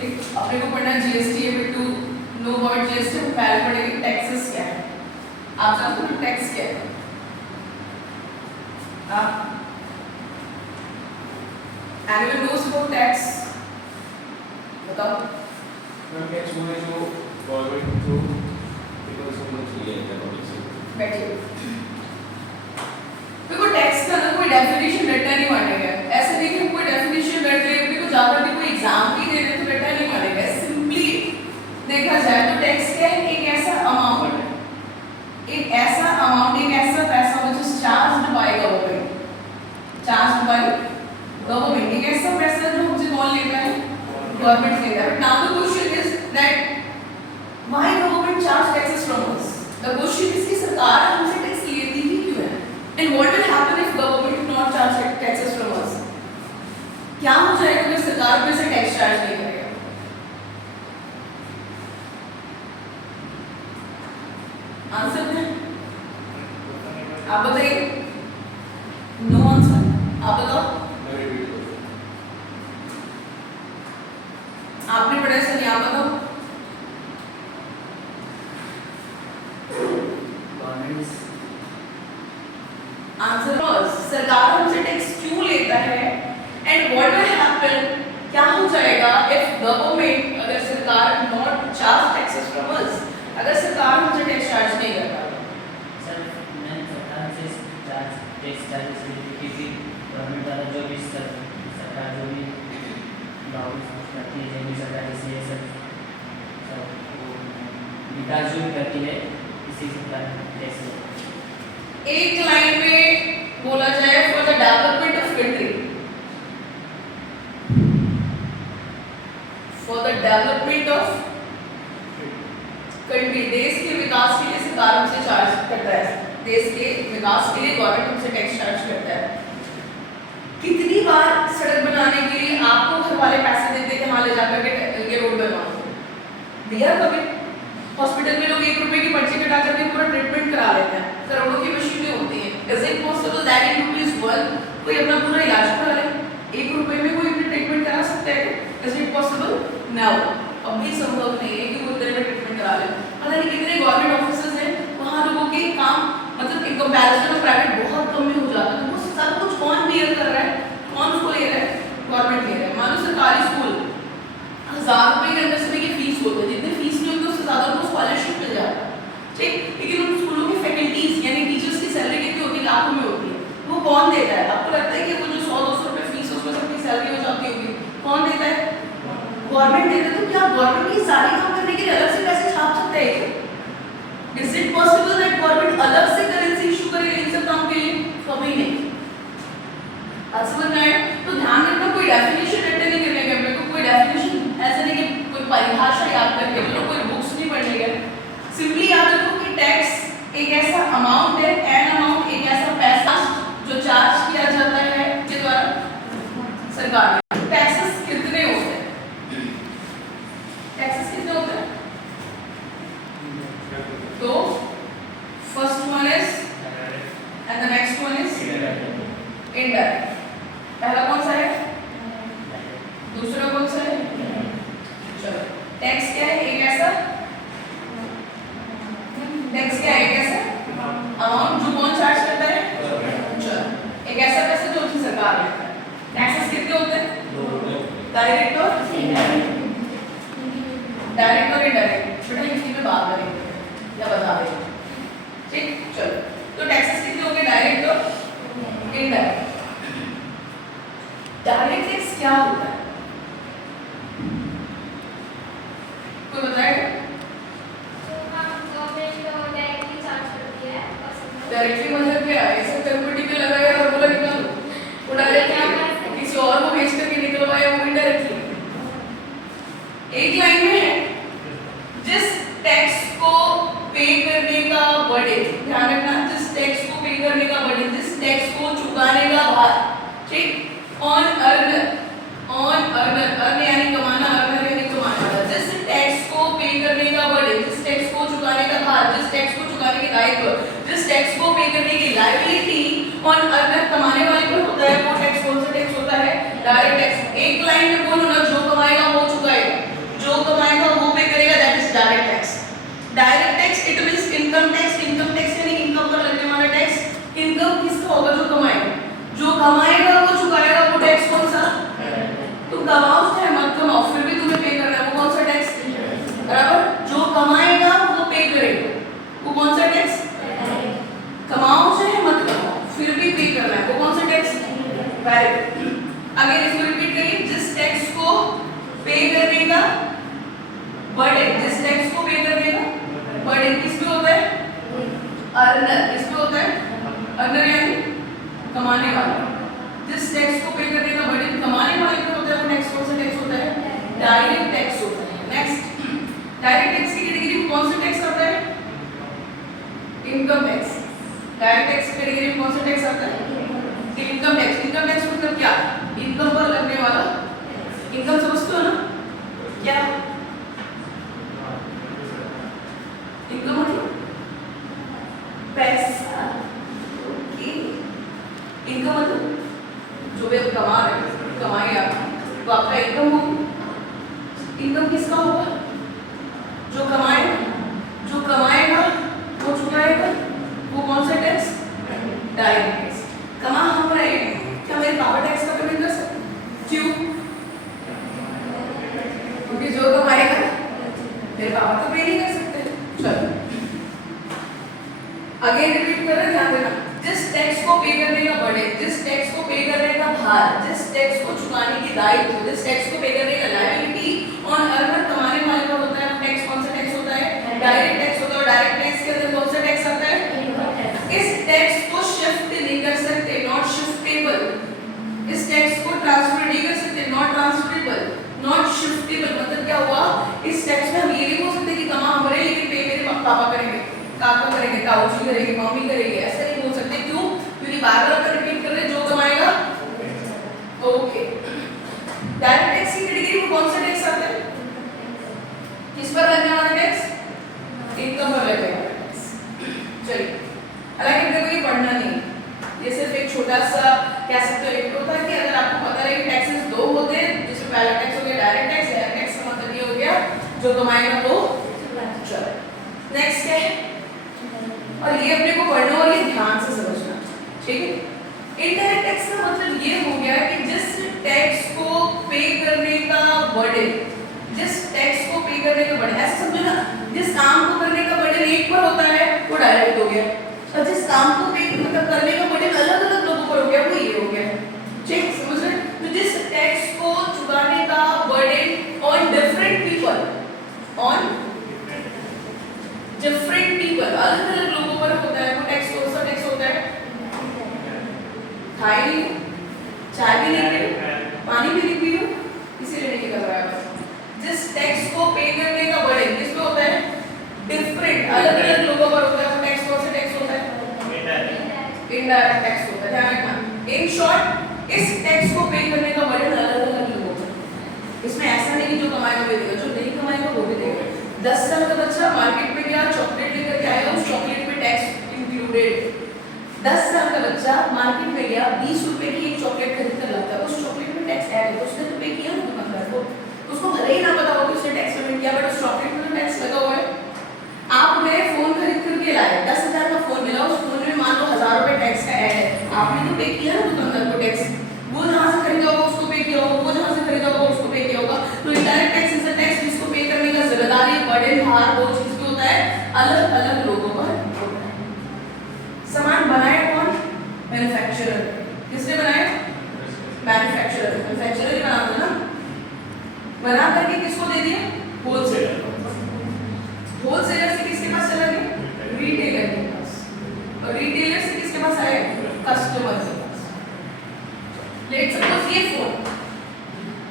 ठीक, अपने को पढ़ना जीएसटी है बिट्टू, नो अबाउट जीएसटी हम पहले पढ़ेंगे टैक्सेस क्या है। आप जानते हो टैक्स क्या है? Anyone knows about tax? बताओ। मैम टैक्स वो है जो गवर्नमेंट थ्रू पीपल से होना चाहिए पब्लिक से। बैठिए। देखो टैक्स का ना कोई डेफिनेशन रटना नहीं मानेगा। ऐसे नहीं कि कोई डेफिनेशन रट ले, अपने को जाकर भी कोई एग्जाम भी दे रहे तो रटना नहीं मानेगा। सिंपली देखा जाए तो टैक्स क्या है? एक ऐसा अमाउंट, एक ऐसा अमाउंट, एक ऐसा पैसा which is charged by government, charged by government, एक ऐसा पैसा जो हमसे कौन लेता है? गवर्नमेंट लेता है। Now the question is that why government charge taxes from us? The question is कि सरकार हमसे टैक्स लेती ही क्यों है? And what will happen if government do not charge taxes from us? क्या हो जाएगा अगर सरकार पे से टैक्स चार्ज नहीं करेगा? आंसर दें? आप बताइए। No answer. आप बताओ। आपने पढ़ा सर, आप बताओ। आंसर सरकार हमसे टैक्स क्यों लेता है एंड व्हाट विल हैपन, क्या हो जाएगा इफ गवर्नमेंट, अगर सरकार not charge taxes from us, अगर सरकार हमसे टैक्स चार्ज नहीं करता? सर मैं सरकार से टैक्स चार्जेस लेती थी, गवर्नमेंट द्वारा जो भी सरकार जो भी लॉज करती है, जो भी सरकार इसलिए सब विकास जो भी करती है इसी से टैक्स। एक लाइन में बोला जाए for the development of country, for the development of country, देश के विकास के लिए सरकार हमसे चार्ज करता है, देश के विकास के लिए गवर्नमेंट हमसे टैक्स चार्ज करता है। कितनी बार सड़क बनाने के लिए आपको घर वाले पैसे देते हैं कि हाँ ले जाकर के ये रोड बनवाओ? दिया कभी? हॉस्पिटल में लोग 1 रुपए की पर्ची कटा करके पूरा ट्रीटमेंट करा लेते हैं, करोड़ों की मशीनें होती हैं। Is it possible that in ₹1 कोई अपना पूरा इलाज करा ले? 1 रुपए में कोई अपना ट्रीटमेंट करा सकता है? Is it possible? नो, अभी संभव नहीं है कि वो इतने में ट्रीटमेंट करा ले। पता नहीं कितने गवर्नमेंट ऑफिसर्स हैं, वहाँ लोगों के काम मतलब इन कंपैरिजन में प्राइवेट बहुत कम में हो जाता है। तो वो सब कुछ कौन बियर कर रहा है? कौन उसको ले रहा है? गवर्नमेंट ले रहा है। मानो सरकारी स्कूल 1000 रुपए के अंदर से की फीस होती है, जितनी फीस नहीं होती उससे ज़्यादा उनको स्कॉलरशिप मिल जाता है, ठीक। लेकिन उन स्कूलों की फैकल्टीज यानी टीचर्स की सैलरी कितनी होती है? लाखों में होती है। वो कौन देता है? आपको लगता है कि वो जो 100-200 रुपए फीस उसमें सबकी सैलरी हो जाती होगी? कौन देता है? गवर्नमेंट देता है। तो क्या गवर्नमेंट ये सारे काम करने के लिए अलग से पैसे छाप सकता है क्या? Is it possible that government अलग से करेंसी इशू करे इन सब काम के लिए? कभी नहीं। आज समझ में आया? तो ध्यान रखना, कोई डेफिनेशन रटने नहीं करने के, अपने को कोई डेफिनेशन ऐसे नहीं कि कोई परिभाषा याद करके, मतलब कोई बुक्स नहीं पढ़ने के। सिंपली याद रखो कि टैक्स एक ऐसा अमाउंट है, एन अमाउंट, एक ऐसा पैसा जो चार्ज किया जाता है के द्वारा सरकार। टैक्सेस कितने होते हैं? टैक्सेस कितने होते हैं? तो first one is and the next one is indirect. पहला कौन सा है? दूसरा कौन सा है? चलो, टैक्स क्या है? एक ऐसा टैक्स क्या है? एक ऐसा अमाउंट जो कौन चार्ज करता है? चलो, एक ऐसा पैसा जो उसकी सरकार लेता है। टैक्सेस कितने होते हैं? डायरेक्ट और डायरेक्ट और इनडायरेक्ट। बेटा हिंदी में बात करेंगे या बता देंगे, ठीक। चलो, तो टैक्सेस कितने होंगे? डायरेक्ट और इनडायरेक्ट। डायरेक्ट टैक्स क्या होता है? कोई बताएगा? डायरेक्टली मतलब क्या है? ऐसे कैलकुलेटर पे लगाया और बोला निकालो, वो डायरेक्टली किसी और को भेज करके निकलवाया, वो इनडायरेक्टली। एक लाइन में है जिस टैक्स को पे करने का बर्डन, ध्यान रखना, जिस टैक्स को पे करने का बर्डन, जिस टैक्स को चुकाने का भार, ठीक, ऑन अर्नर, अर्न यानी कमाना, अर्नर यानी कमाने वाला। जिस टैक्स को पे करने का बर्डन, जिस टैक्स को चुकाने का भार, जिस टैक्स को चुकाने के दायित्व, जिस टैक्स को पे करने की लायबिलिटी ऑन अर्नर कमाने वाले पर होता है, वो टैक्स कौन सा टैक्स होता है? Direct tax. एक लाइन में बोलो ना, जो कमाएगा वो चुकाएगा। होगा जो कमाएगा, जो कमाएगा वो चुकाएगा, वो टैक्स कौन सा? तुम कमाओ चाहे मत कमाओ फिर भी तुम्हें पे करना है, वो कौन सा टैक्स? बराबर, जो कमाएगा वो पे करेगा, वो कौन सा टैक्स? कमाओ चाहे मत कमाओ फिर भी पे करना है, वो कौन सा टैक्स? डायरेक्ट। अगेन इसको रिपीट करिए, जिस टैक्स को पे करने का बर्डन, जिस टैक्स को पे करने का बर्डन किस पे होता है? अर्नर। किस पे होता है? अर्नर यानी कमाने वाला। जिस टैक्स को पे करने का बर्डन कमाने वाले पे होता है वो टैक्स कौन सा टैक्स होता है? डायरेक्ट टैक्स होता है। नेक्स्ट, डायरेक्ट टैक्स की कैटेगरी में कौन सा टैक्स आता है? Income tax. डायरेक्ट टैक्स की कैटेगरी में कौन सा टैक्स आता है? Income tax. इनकम टैक्स मतलब क्या? इनकम पर लगने वाला, इनकम समझते हो ना क्या? इनकम मतलब पैसा। ओके, इनकम मतलब जो भी आप कमा रहे हैं, कमाई आप, तो आपका इनकम होगा। इनकम किसका होगा? जो कमाएगा, जो कमाएगा वो चुकाएगा, वो कौन सा टैक्स? Direct tax. कमा हम रहे हैं, क्या मेरे पापा टैक्स का पेमेंट कर सकते? क्यों? क्योंकि जो कमाएगा मेरे पापा तो पे नहीं कर सकते। चलो अगेन रिपीट कर रहे, ध्यान देना, जिस टैक्स को पे करने का बर्डन, जिस टैक्स को पे करने का भार, जिस टैक्स को चुकाने की दायित्व, जिस टैक्स को पे करने का लायबिलिटी ऑन अर्नर कमाने वाले पर होता है, वो टैक्स कौन सा टैक्स होता है? डायरेक्ट टैक्स होता है। और डायरेक्ट टैक्स के अंदर कौन सा टैक्स आता है? इस टैक्स को शिफ्ट नहीं कर सकते, नॉट शिफ्टेबल। इस टैक्स को ट्रांसफर नहीं कर सकते, नॉट ट्रांसफरेबल, नॉट शिफ्टेबल। मतलब क्या हुआ? इस टैक्स में हम ये नहीं बोल सकते कि कमा हमारे लेकिन पे मेरे पापा करेंगे, काका करेंगे, ताऊजी करेंगे, मम्मी करेंगे, ऐसा नहीं बोल सकते। क्यों? क्योंकि बार-बार अपन रिपीट कर रहे हैं, जो कमाएगा। ओके, डायरेक्ट टैक्स की कैटेगरी में कौन सा टैक्स आता है? किस पर लगने वाला टैक्स? इनकम पर लगने वाला टैक्स। चलिए, हालांकि अपने को ये पढ़ना नहीं, ये सिर्फ एक छोटा सा कह सकते हो एक होता है कि अगर आपको पता रहे कि टैक्सेस दो होते हैं, जिसमें पहला टैक्स हो गया डायरेक्ट टैक्स, डायरेक्ट टैक्स का मतलब ये हो गया जो कमाएगा वो। चलो नेक्स्ट क्या है, और ये अपने को पढ़ना और ये ध्यान से समझना, ठीक है? इनडायरेक्ट टैक्स का मतलब ये हो गया कि जिस टैक्स को पे करने का बर्डन, जिस टैक्स को पे करने का बर्डन, ऐसा समझो ना, जिस काम को करने का बर्डन एक पर होता है वो डायरेक्ट हो गया, और जिस काम को पे मतलब करने का बर्डन अलग-अलग लोगों पर हो गया वो ये हो गया। ठीक समझ रहे? तो जिस टैक्स को चुकाने का burden on different people, on different people, अलग-अलग लोगों पर होता है, वो टैक्स कौन सा टैक्स होता है? खाई नहीं, चाय भी नहीं पी, पानी भी नहीं पी, इसीलिए नहीं कर रहा है। जिस टैक्स को पे करने का बर्डन किस पे होता है? डिफरेंट, अलग-अलग लोगों पर होता है, वो टैक्स कौन सा टैक्स होता है? इनडायरेक्ट टैक्स होता है। ध्यान रखना, इन शॉर्ट इस टैक्स को पे करने का बर्डन अलग-अलग लोगों पर। इसमें ऐसा नहीं कि जो कमाएगा वो देगा, जो नहीं कमाएगा वो भी देगा। 10 साल का बच्चा मार्केट में गया, चॉकलेट लेकर के आया, उस चॉकलेट में टैक्स इंक्लूडेड। 10 साल का बच्चा मार्केट में गया, 20 रुपए की एक चॉकलेट खरीद कर लाता है, उस चॉकलेट में टैक्स ऐड है, उसने तो पे किया ना दुकानदार को, उसको भले ही ना पता हो कि उसने टैक्स पेमेंट किया, बट उस चॉकलेट में तो टैक्स लगा हुआ है। आप गए फोन खरीद करके लाए, 10,000 का फोन मिला, उस फोन में मान लो 1,000 रुपए टैक्स का ऐड है, आपने तो पे किया ना दुकानदार को टैक्स, वो जहाँ से खरीदा होगा उसको पे किया होगा, वो जहाँ से खरीदा होगा उसको पे किया होगा। तो indirect tax is a tax जिसको पे करने का जिम्मेदारी, बर्डन, भार वो चीज पे होता है, अलग-अलग लोगों पर होता है। सामान बनाया कौन? मैन्युफैक्चरर। किसने बनाया? मैन्युफैक्चरर। मैन्युफैक्चरर ही बनाता ना, बना करके किसको दे दिया? होलसेलर। होलसेलर से किसके पास चला गया? रिटेलर के पास, और रिटेलर से किसके पास आया? कस्टमर के पास। लेट्स सपोज ये फोन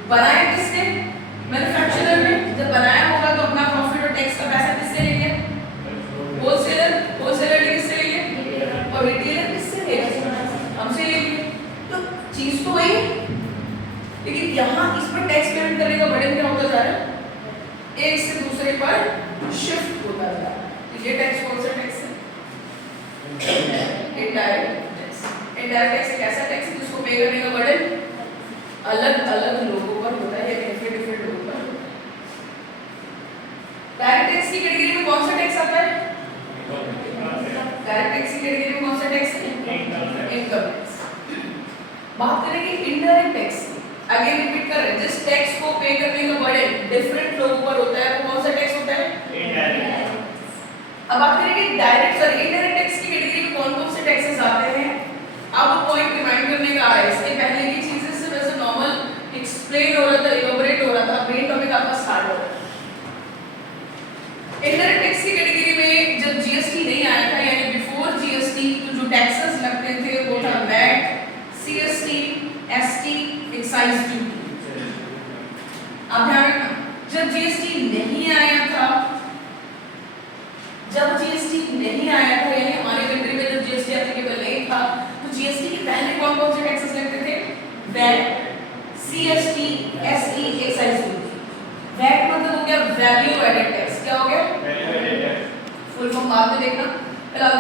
बनाया किसने? मैन्युफैक्चरर ने। जब बनाया होगा तो अपना प्रॉफिट और टैक्स का पैसा किससे लेंगे? होलसेलर। होलसेलर ने किससे लेंगे? और रिटेलर किससे लेगा? हमसे लेंगे। तो चीज तो वही, लेकिन यहाँ इस पर टैक्स पेमेंट करने का बर्डन क्या होता जा रहा है? एक से दूसरे पर शिफ्ट होता जा रहा है। तो ये टैक्स कौन सा टैक्स है? Indirect tax. इनडायरेक्ट टैक्स एक ऐसा टैक्स है जिसको पे करने का बर्डन अलग-अलग लोगों पर होता है, या डिफरेंट लोगों पर होता है। डायरेक्ट टैक्स की कैटेगरी में कौन सा टैक्स आता है? डायरेक्ट टैक्स की कैटेगरी में कौन सा टैक्स है? इनकम बात करेंगे इनडायरेक्ट टैक्स। अगेन रिपीट कर रहे हैं, जिस टैक्स को पे करने का बर्डन डिफरेंट लोगों पर होता है वो कौन सा टैक्स होता है? इनडायरेक्ट। अब बात करेंगे डायरेक्ट सॉरी इनडायरेक्ट टैक्स की कैटेगरी में कौन कौन से टैक्सेस आते हैं। अब पॉइंट रिमाइंड करने का है, इसके पहले की चीजें से वैसे नॉर्मल एक्सप्लेन हो रहा था, इलैबोरेट हो रहा था, मेन टॉपिक आपका स्टार्ट हो रहा है। इनडायरेक्ट टैक्स की कैटेगरी में जब जीएसटी नहीं आया था यानी बिफोर जीएसटी तो जो टैक्सेस लगते थे वो था VAT, CST, ST, excise duty. अब ध्यान रखना, जब जीएसटी नहीं आया था, जब जीएसटी नहीं आया था यानी हमारे कंट्री में जब जीएसटी एप्लीकेबल नहीं था तो जीएसटी के पहले कौन कौन से टैक्सेस लगते थे? VAT, CST, ST, excise duty. VAT मतलब हो गया वैल्यू एडेड टैक्स। क्या हो गया? Value added tax. Full form बाद में देखना, फिलहाल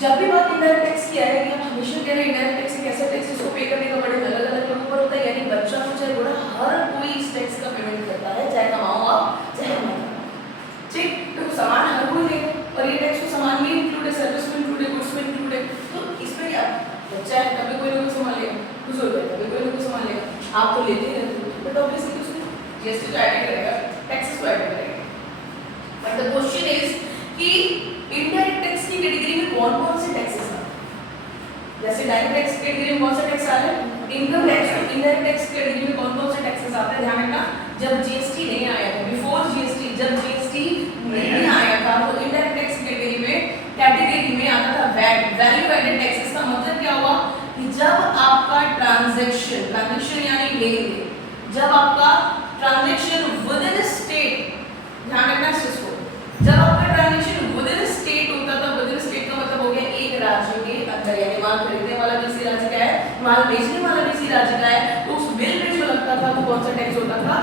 जब भी बात इनडायरेक्ट टैक्स की आएगी हम हमेशा कह रहे हैं इनडायरेक्ट टैक्स एक ऐसा टैक्स जिसको पे करने का बड़े अलग-अलग लोगों पर होता है, यानी बच्चा हो चाहे बूढ़ा हर कोई इस टैक्स का पेमेंट करता है, चाहे कमाओ आप चाहे मत कमाओ। ठीक, तो सामान हर कोई लेगा और ये टैक्स तो सामान में इंक्लूड है, सर्विस में इंक्लूड है, गुड्स में इंक्लूड है। तो इसमें क्या बच्चा है तभी कोई लोग संभाल लेगा, बुजुर्ग है तभी कोई लोग संभाल लेगा, आप तो लेते ही रहते हो, बट ऑब्वियसली उसमें जीएसटी तो ऐड करेगा, टैक्सेस को ऐड करेगा। बट द क्वेश्चन इज कि इनडायरेक्ट टैक्स की कैटेगरी में कौन-कौन से टैक्सेस आते हैं? जैसे डायरेक्ट टैक्स की कैटेगरी में कौन सा टैक्स आ रहा है? Income tax. तो इनडायरेक्ट टैक्स की कैटेगरी में कौन-कौन से टैक्सेस आते हैं? ध्यान रखना, जब जीएसटी नहीं आया था, बिफोर जीएसटी, जब जीएसटी नहीं आया था तो इनडायरेक्ट टैक्स की कैटेगरी में आता था वैट, वैल्यू एडेड टैक्स। इसका मतलब क्या हुआ कि जब आपका ट्रांजैक्शन यानी लेन-देन, जब आपका ट्रांजैक्शन विद इन स्टेट, ध्यान रखना इस चीज को, जब आपका ट्रांजैक्शन विद इन स्टेट होता था, विद इन स्टेट का मतलब हो गया एक राज्य के अंदर, यानी माल खरीदने वाला किसी राज्य का है, माल बेचने वाला किसी राज्य का है, तो उस बिल में जो लगता था वो कौन सा टैक्स होता था?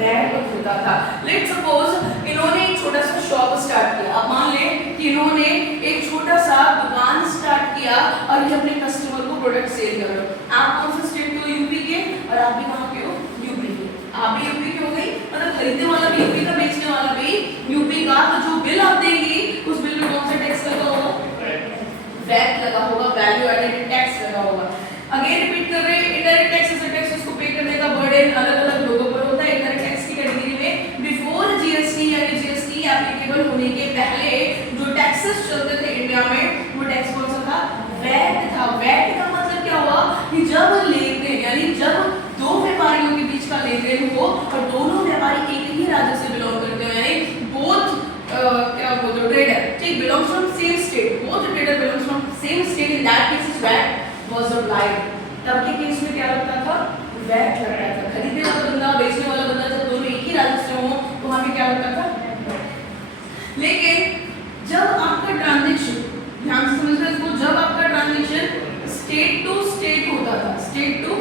वैट होता था। लेट्स सपोज इन्होंने एक छोटा सा शॉप स्टार्ट किया। अब मान लें कि इन्होंने एक छोटा सा दुकान स्टार्ट किया और ये अपने कस्टमर को प्रोडक्ट सेल कर रहे हो। आप कौन से स्टेट के हो? यूपी के, और आप भी कहां के हो? यूपी के। आप भी यूपी के हो गई, मतलब खरीदने वाला भी यूपी का, बेचने वाला भी यूपी का, तो जो बिल आप देंगे उस बिल में कौन सा टैक्स लगा होगा? वैट लगा होगा, वैल्यू एडेड टैक्स लगा होगा। अगेन रिपीट कर रहे हैं, इनडायरेक्ट टैक्स ऐसा टैक्स जिसको पे करने का बर्डन अलग-अलग लोगों पर होता है। इनडायरेक्ट टैक्स की कैटेगरी में बिफोर जीएसटी यानी जीएसटी एप्लीकेबल होने के पहले जो टैक्सेस चलते थे इंडिया में वो टैक्स कौन सा था? वैट था। वैट का मतलब क्या हुआ कि जब लेन-देन यानी जब दो व्यापारियों के बीच का लेन-देन हो और दोनों व्यापारी एक ही राज्य से बिलोंग करते हो, यानी बोथ क्या बोलते हो ट्रेडर, ठीक, belongs from same state, both trader belongs from same state, in that case VAT was applied. तब के केस में क्या लगता था? वैट लगता था। खरीदने वाला बंदा, बेचने वाला बंदा जब दोनों एक ही राज्य से हो तो वहां पे क्या लगता था? लेकिन जब आपका ट्रांजैक्शन, ध्यान से समझना इसको, जब आपका ट्रांजैक्शन स्टेट टू स्टेट होता था, स्टेट टू,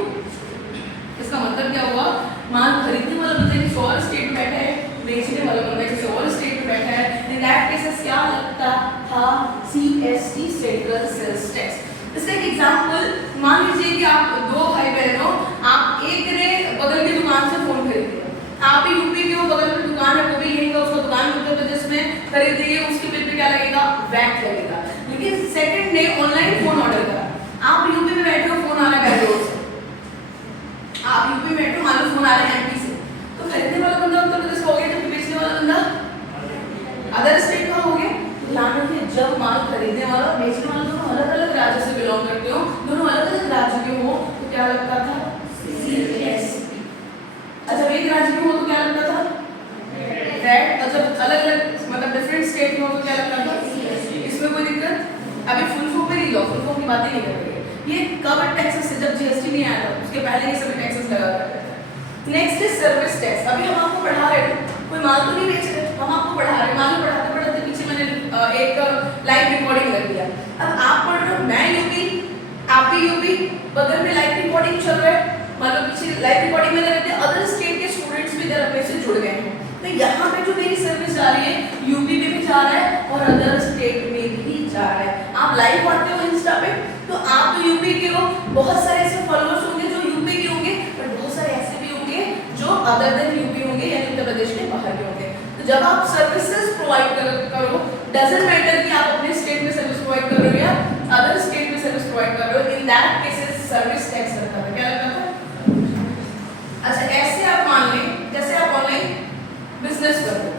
इसका मतलब क्या हुआ? माल खरीदने वाला बंदा किसी और स्टेट में बैठा है, बेचने वाला बंदा किसी और स्टेट में बैठा है, इन दैट केसेस क्या लगता था? CST, central sales tax. इसका एक एग्जांपल, मान लीजिए कि आप दो भाई बहन हो, आप एक ने बगल की दुकान से फोन खरीद लिया, आप भी यूपी के हो, बगल में दुकान है वो भी यहीं का, उसका दुकान उत्तर प्रदेश में खरीद लिए, उसके बिल पे क्या लगेगा? वैट लगेगा। लेकिन सेकंड ने ऑनलाइन फोन ऑर्डर करा, आप यूपी में बैठे हो, फोन आ रहा है बैंगलोर से, आप यूपी में बैठे हो, मान लो फोन आ रहा है एमपी से, तो खरीदने वाला बंदा उत्तर प्रदेश का हो गया, जबकि बेचने वाला बंदा अदर स्टेट का हो गया। ध्यान रखिए, जब माल खरीदने वाला और बेचने वाला दोनों अलग-अलग राज्य से बिलोंग करते हो, दोनों अलग-अलग राज्य के हो, तो क्या लगता था? सीएसटी। अच्छा, एक राज्य के हो तो क्या लगता था? वैट। और जब अलग-अलग मतलब डिफरेंट स्टेट के हो तो क्या लगता था? इसमें कोई दिक्कत? अभी फुल फॉर्म पे नहीं लो, फुल फॉर्म की बातें नहीं कर रही है। ये कवर टैक्सेस से, जब जीएसटी नहीं आया था उसके पहले ये सभी टैक्सेस लगा करते थे। Next is service tax. अभी हम आपको पढ़ा रहे थे, कोई माल तो नहीं बेच रहे, हम आपको पढ़ा रहे, मालूम पढ़ाते पढ़ाते पीछे मैंने एक लाइव रिकॉर्डिंग रख दिया। अब आप पढ़ रहे हो, मैं यूपी, आप भी यूपी, बगल में लाइव रिकॉर्डिंग चल रहा है, मतलब पीछे लाइव रिकॉर्डिंग में रहते हैं, अदर स्टेट के स्टूडेंट्स भी इधर अपने से जुड़ गए हैं। तो यहाँ पे जो मेरी सर्विस जा रही है यूपी में भी जा रहा है और अदर स्टेट में भी जा रहा है। आप लाइव आते हो इंस्टा पे, तो आप तो यूपी के हो, बहुत सारे ऐसे फॉलोअर्स होंगे जो यूपी के होंगे, पर बहुत सारे ऐसे भी होंगे जो अदर देन यूपी होंगे, यानी उत्तर प्रदेश के बाहर के होंगे। तो जब आप सर्विसेज प्रोवाइड करो, डजंट मैटर कि आप अपने स्टेट में सर्विस प्रोवाइड कर रहे हो या अदर स्टेट में सर्विस प्रोवाइड कर रहे हो, सर्विस टैक्स लगता था। क्या लगता था? अच्छा, ऐसे आप मान लें जैसे आप ऑनलाइन बिजनेस कर रहे हो,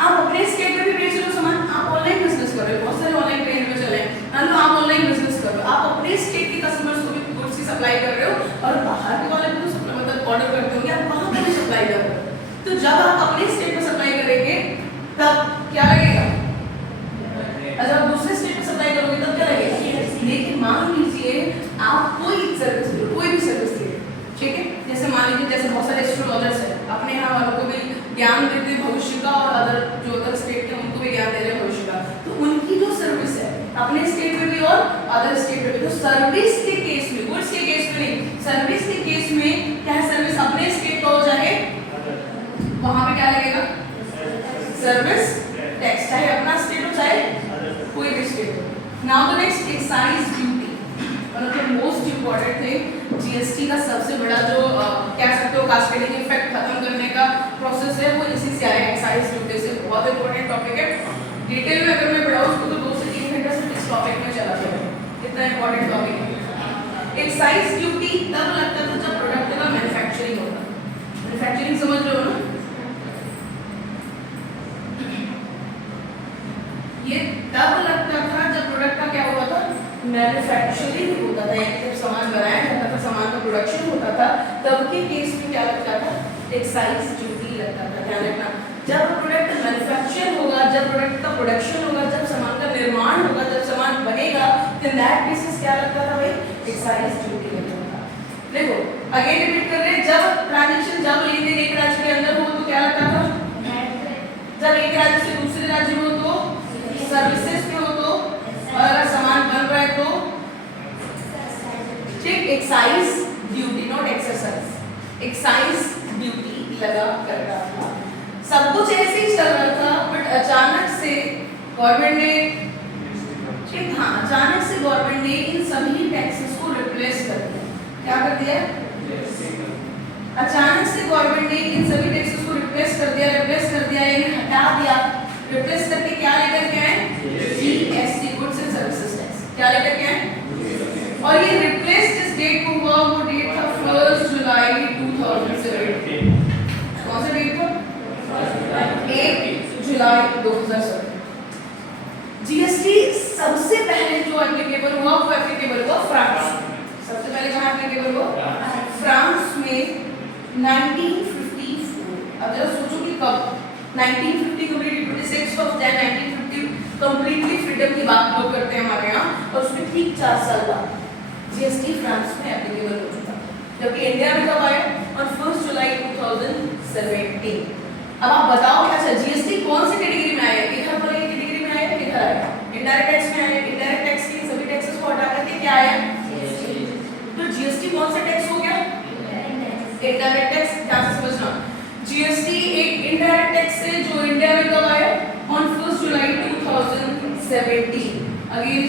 आप अपने स्टेट में भी बेच रहे हो सामान, आप ऑनलाइन बिजनेस कर रहे हो, बहुत सारे ऑनलाइन ट्रेंड में चले हैं, मान लो आप ऑनलाइन बिजनेस कर रहे हो, आप अपने स्टेट के कस्टमर्स को भी गुड्स की सप्लाई कर रहे हो और बाहर के वाले को मतलब ऑर्डर करते होंगे, आप वहां पर भी सप्लाई कर रहे हो। तो जब आप अपने स्टेट में सप्लाई करेंगे तब क्या लगेगा? अच्छा, आप दूसरे स्टेट में सप्लाई करोगे तब क्या लगेगा? लेकिन मान लीजिए आप कोई सर्विस दे, कोई भी सर्विस दे, ठीक है, जैसे मान लीजिए जैसे बहुत सारे एस्ट्रोलॉजर्स हैं, अपने यहाँ वालों को भी ज्ञान देते हैं भविष्य का, और अदर जो अदर स्टेट के उनको भी ज्ञान दे रहे हैं भविष्य का, तो उनकी जो सर्विस है अपने स्टेट में भी और अदर स्टेट में भी, तो सर्विस के केस में, गुड्स के केस में नहीं, सर्विस के केस में क्या है, सर्विस अपने स्टेट का हो जाए वहां पे क्या लगेगा? सर्विस टैक्स, चाहे अपना स्टेट हो चाहे कोई भी स्टेट हो। Now the next, excise duty, one of the most important thing. GST का सबसे बड़ा जो कह सकते हो कास्केडिंग इफेक्ट खत्म करने का प्रोसेस है वो इसी से आया, एक्साइज ड्यूटी से। बहुत इंपॉर्टेंट टॉपिक है, डिटेल में अगर मैं पढ़ाऊं उसको तो 2 से 3 घंटा सिर्फ इस टॉपिक में चला जाएगा, इतना इंपॉर्टेंट टॉपिक है। एक्साइज ड्यूटी तब लगता था जब प्रोडक्ट का मैन्युफैक्चरिंग होता, मैन्युफैक्चरिंग समझ रहे हो ना? ये तब लगता था जब प्रोडक्ट का क्या होता था, मैन्युफैक्चरिंग होता था, यानी जब सामान बनाया जाता था, सामान का प्रोडक्शन होता था, तब के केस में क्या लगता था? एक्साइज ड्यूटी लगता था। ध्यान रखना, जब प्रोडक्ट मैन्युफैक्चर होगा, जब प्रोडक्ट का प्रोडक्शन होगा, जब सामान का निर्माण होगा, जब सामान बनेगा, तो दैट केसेस क्या लगता था भाई? एक्साइज ड्यूटी लगता था। देखो अगेन रिपीट कर रहे हैं, जब ट्रांजैक्शन, जब लेन देन एक राज्य के अंदर हो तो क्या लगता था? जब एक राज्य से दूसरे राज्य में हो तो सर्विसेज पे हो तो, और अगर सामान बन रहा है तो ठीक, excise duty, not exercise, excise duty लगा कर रहा था। सब कुछ ऐसे ही चल रहा था, बट अचानक से गवर्नमेंट ने, ठीक, हाँ, अचानक से गवर्नमेंट ने इन सभी टैक्सेस को रिप्लेस कर दिया। क्या कर दिया? अचानक से गवर्नमेंट ने इन सभी टैक्सेस को रिप्लेस कर दिया, यानी हटा दिया। रिप्लेस करके क्या लेकर के आए? GST, goods and services tax. क्या लेकर के आए? और ये रिप्लेस जिस डेट को हुआ वो डेट था 1 जुलाई 2017। कौन सा डेट था? 1 जुलाई 2017। जीएसटी सबसे पहले जो एप्लीकेबल हुआ वो एप्लीकेबल हुआ फ्रांस। सबसे पहले कहाँ एप्लीकेबल हुआ? फ्रांस में 1954। अब जरा सोचो कि कब 1950 completely 26 of Jain 1950 completely freedom की बात लोग करते हैं हमारे यहाँ, और उसमें ठीक 4 साल बाद जीएसटी फ्रांस में एप्लीकेबल हो चुका, जबकि इंडिया में कब आया? और 1 जुलाई 2017। अब आप बताओ अच्छा जीएसटी कौन सी कैटेगरी में आया? इधर वाली कैटेगरी में आया, इधर आया, इनडायरेक्ट टैक्स में आया। इनडायरेक्ट टैक्स के सभी टैक्सेस को हटा करके क्या आया? तो जीएसटी कौन सा टैक्स हो गया? Indirect tax. ध्यान से समझना, जीएसटी एक इनडायरेक्ट टैक्स है जो इंडिया में कब आया? On 1 July 2017। अगेन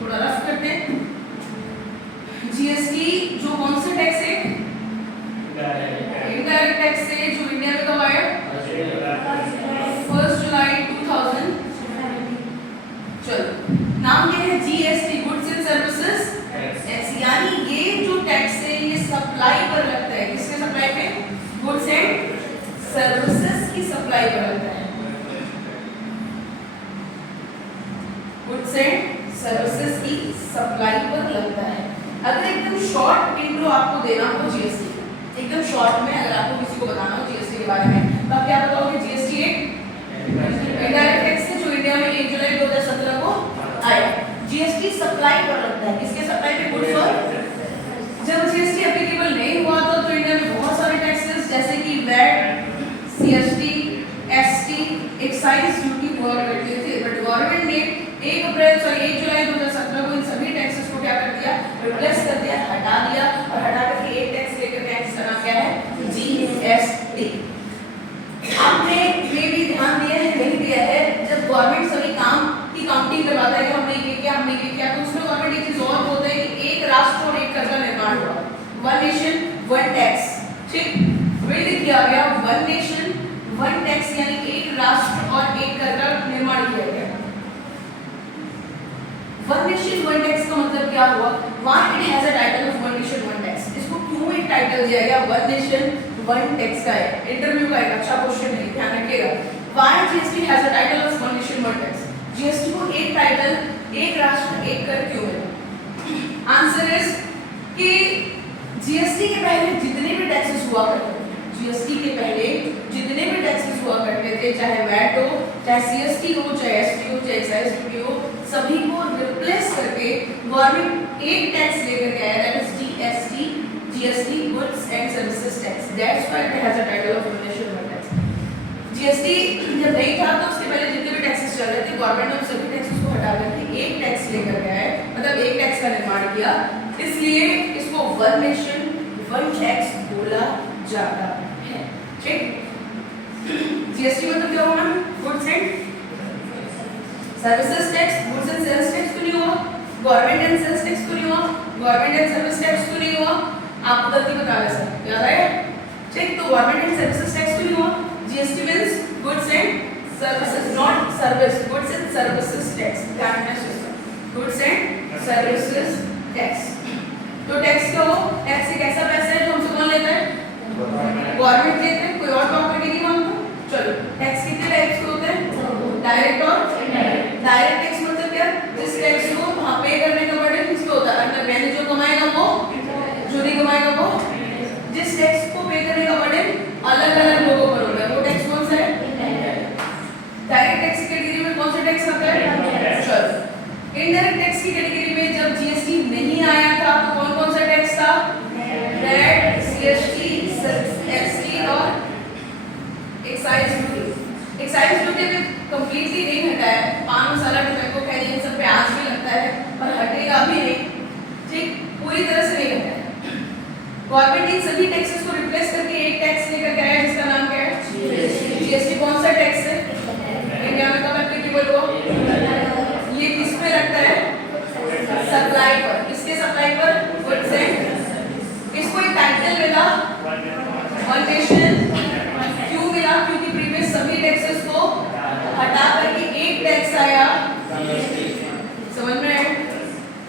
थोड़ा रफ करते हैं, जीएसटी जो कौन सा टैक्स है? इनडायरेक्ट टैक्स है जो इंडिया में कब आया? 1 जुलाई 2017। चलो, नाम क्या है? GST, goods and services tax. यानी ये जो टैक्स है ये सप्लाई पर लगता है। किसके सप्लाई पे? गुड्स एंड सर्विसेज की सप्लाई पर लगता है, गुड्स एंड सर्विसेज की सप्लाई पर लगता है। अगर एकदम शॉर्ट इंट्रो आपको देना हो जीएसटी, एकदम शॉर्ट में अगर आपको किसी को बताना हो जीएसटी के बारे में, तो आप क्या बताओगे? जीएसटी एक इनडायरेक्ट टैक्स है जो इंडिया में 1 जुलाई 2017 को आया। जीएसटी सप्लाई पर लगता है। किसके सप्लाई पे? गुड्स और। जब जीएसटी एप्लीकेबल नहीं हुआ था तो इंडिया में बहुत सारे टैक्सेस जैसे कि VAT, CST, ST, excise duty हुआ करते थे, बट गवर्नमेंट ने 1 जुलाई 2017 को इन सभी टैक्सेस को क्या कर दिया? रिप्लेस कर दिया, हटा दिया, और हटा करके एक टैक्स लेकर के इसका नाम क्या है? जीएसटी। आपने ये भी ध्यान दिया है नहीं दिया है, जब गवर्नमेंट सभी काम की काउंटिंग करवाता है कि हमने ये किया, हमने ये किया, तो उसमें गवर्नमेंट एक चीज और बोलता है कि एक राष्ट्र और एक कर का निर्माण हुआ, 1 नेशन 1 टैक्स। ठीक, बिल्ड किया गया 1 नेशन 1 टैक्स, यानी एक राष्ट्र और एक कर का निर्माण किया गया। 1 नेशन 1 टैक्स का मतलब क्या हुआ? वहाँ it has a title of जाएगा वन नेशन वन टैक्स का है। इंटरव्यू का एक अच्छा क्वेश्चन है, ध्यान रखिएगा। Why GST has a title of one nation one tax? GST को एक टाइटल, एक राष्ट्र एक कर क्यों है? आंसर इज कि जीएसटी के पहले जितने भी टैक्सेस हुआ करते थे, जीएसटी के पहले जितने भी टैक्सेस हुआ करते थे, चाहे वैट हो, चाहे सीएसटी हो, चाहे एसटी हो, चाहे एक्साइज ड्यूटी हो, सभी को रिप्लेस करके गवर्नमेंट एक टैक्स लेकर के आया, that is GST, GST goods and services tax. That's why it has a title of one nation one tax. GST जब नहीं था तो उसके पहले जितने भी टैक्सेस चल रहे थे, गवर्नमेंट ने उन सभी टैक्सेस को हटा करके एक टैक्स लेकर के आया, मतलब एक टैक्स का निर्माण किया, इसलिए इसको वन नेशन वन टैक्स बोला जाता है। ठीक, जीएसटी मतलब क्या होगा? Goods and services tax. Goods and sales tax तो नहीं हुआ, गवर्नमेंट एंड सेल्स टैक्स तो नहीं हुआ, गवर्नमेंट एंड सर्विस टैक्स तो नहीं हुआ। आपको गलती बता रहे सर, याद है? ठीक, तो गवर्नमेंट एंड सर्विसेज टैक्स तो नहीं हुआ। GST means goods and services, not service, goods and services tax, that means goods and services tax. तो टैक्स क्या हो? टैक्स एक ऐसा पैसा है जो हमसे कौन लेता है? गवर्नमेंट लेते हैं, कोई और प्रॉपर्टी नहीं मांगता। चलो, टैक्स कितने टाइप्स के होते हैं? डायरेक्ट और इनडायरेक्ट। डायरेक्ट टैक्स मतलब क्या? जिस टैक्स को वहां पे करने का बर्डन किस पे होता है? मतलब मैंने जो कमाएगा वो, जो नहीं कमाएगा वो। जिस टैक्स को पे करने का बर्डन अलग-अलग लोगों पर होता है, वो टैक्स कौन सा है? डायरेक्ट टैक्स की कैटेगरी में कौन सा टैक्स आता है? चलो, इनडायरेक्ट टैक्स की कैटेगरी में जब जीएसटी नहीं आया था तो कौन कौन सा टैक्स था? वैट, सीएसटी, एसटी और एक्साइज ड्यूटी। एक्साइज ड्यूटी भी कंप्लीटली नहीं हटाया, पान मसाला टोबैको खैनी इन सब पे आज भी लगता है, पर हटेगा भी नहीं। ठीक, पूरी तरह से नहीं हटाया। गवर्नमेंट इन सभी टैक्सेस को रिप्लेस करके एक टैक्स लेकर के आया जिसका नाम क्या है? जीएसटी। कौन सा टैक्स है? इंडिया में कब एप्लीकेबल हुआ? ये किस पे लगता है? सप्लाई पर। किसके सप्लाई पर? Goods and. इसको एक टाइटल मिला वन नेशन